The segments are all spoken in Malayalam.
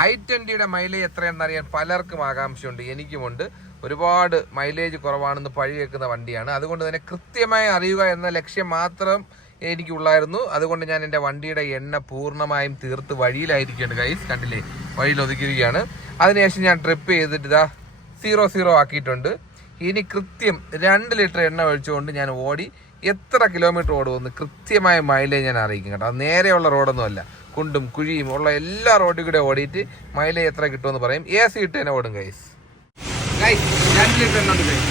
i20യുടെ മൈലേജ് എത്രയാണെന്നറിയാൻ പലർക്കും ആകാംക്ഷയുണ്ട്, എനിക്കുമുണ്ട്. ഒരുപാട് മൈലേജ് കുറവാണെന്ന് പഴി കേൾക്കുന്ന വണ്ടിയാണ്. അതുകൊണ്ട് തന്നെ കൃത്യമായി അറിയുക എന്ന ലക്ഷ്യം മാത്രം എനിക്കുള്ളായിരുന്നു. അതുകൊണ്ട് ഞാൻ എൻ്റെ വണ്ടിയുടെ എണ്ണ പൂർണ്ണമായും തീർത്ത് വഴിയിലായിരിക്കുകയാണ് ഗൈസ്. കണ്ടില്ലേ, വഴിയിൽ ഒതുക്കിയിരിക്കുകയാണ്. അതിനുശേഷം ഞാൻ ട്രിപ്പ് ചെയ്തിട്ട് ഇതാ 0 ആക്കിയിട്ടുണ്ട്. ഇനി കൃത്യം 2 ലിറ്റർ എണ്ണ ഒഴിച്ചുകൊണ്ട് ഞാൻ ഓടി എത്ര കിലോമീറ്റർ ഓടുമെന്ന് കൃത്യമായ മൈലേജ് ഞാൻ അറിയിക്കും കേട്ടോ. അത് നേരെയുള്ള റോഡൊന്നുമല്ല, കുണ്ടും കുഴിയും ഉള്ള എല്ലാ റോഡിൽ കൂടെ ഓടിയിട്ട് മൈലേജ് എത്ര കിട്ടുമെന്ന് പറയും. AC ഇട്ട് തന്നെ ഓടും ഗൈസ്. 2 ലിറ്റർ എണ്ണ ഉണ്ട് ഗൈസ്.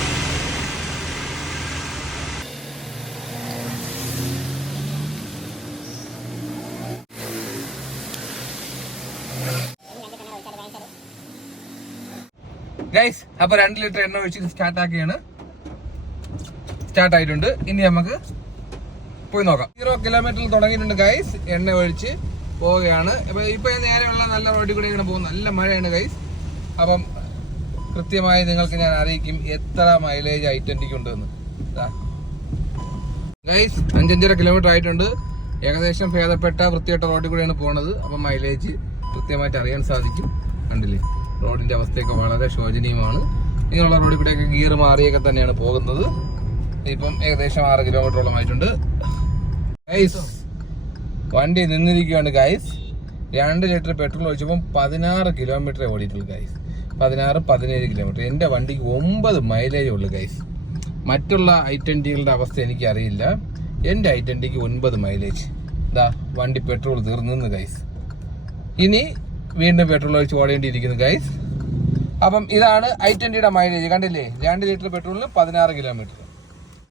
ഗൈസ് അപ്പൊ 2 ലിറ്റർ എണ്ണ ഒഴിച്ച് സ്റ്റാർട്ട് ആയിട്ടുണ്ട്. ഇനി നമുക്ക് പോയി നോക്കാം. 0 കിലോമീറ്ററിൽ തുടങ്ങിയിട്ടുണ്ട് ഗൈസ്. എണ്ണ ഒഴിച്ച് പോവുകയാണ്. ഇപ്പൊ നേരെയുള്ള നല്ല റോഡിൽ കൂടെ ഇങ്ങനെ പോകും. നല്ല മഴയാണ് ഗൈസ്. അപ്പം കൃത്യമായി നിങ്ങൾക്ക് ഞാൻ അറിയിക്കും എത്ര മൈലേജ് i20ക്ക് ഉണ്ടെന്ന്. ഗൈസ് 5.5 കിലോമീറ്റർ ആയിട്ടുണ്ട്. ഏകദേശം ഭേദപ്പെട്ട വൃത്തിയായിട്ട റോഡിൽ കൂടെയാണ് പോകുന്നത്. അപ്പം മൈലേജ് കൃത്യമായിട്ട് അറിയാൻ സാധിക്കും. കണ്ടില്ലേ, റോഡിന്റെ അവസ്ഥയൊക്കെ വളരെ ശോചനീയമാണ്. ഇങ്ങനെയുള്ള റോഡിൽ കൂടെയൊക്കെ ഗിയർ മാറിയൊക്കെ തന്നെയാണ് പോകുന്നത്. ഇപ്പം ഏകദേശം 6 കിലോമീറ്ററോളം ആയിട്ടുണ്ട് ഗൈസ്. വണ്ടി നിന്നിരിക്കുകയാണ് ഗൈസ്. 2 ലിറ്റർ പെട്രോൾ ഒഴിച്ചപ്പം 16 കിലോമീറ്റർ ഓടിയിട്ടുള്ളൂ ഗൈസ്. 16-17 കിലോമീറ്റർ. എൻ്റെ വണ്ടിക്ക് 9 മൈലേജ് ഉള്ളു ഗൈസ്. മറ്റുള്ള i20കളുടെ അവസ്ഥ എനിക്ക് അറിയില്ല. എൻ്റെ i20ക്ക് 9 മൈലേജ്. ഇതാ വണ്ടി പെട്രോൾ തീർന്നു ഗൈസ്. ഇനി വീണ്ടും പെട്രോൾ ഒഴിച്ച് ഓടേണ്ടിയിരിക്കുന്നു ഗൈസ്. അപ്പം ഇതാണ് i20യുടെ മൈലേജ്. കണ്ടില്ലേ, 2 ലിറ്റർ പെട്രോളിന് 16 കിലോമീറ്റർ.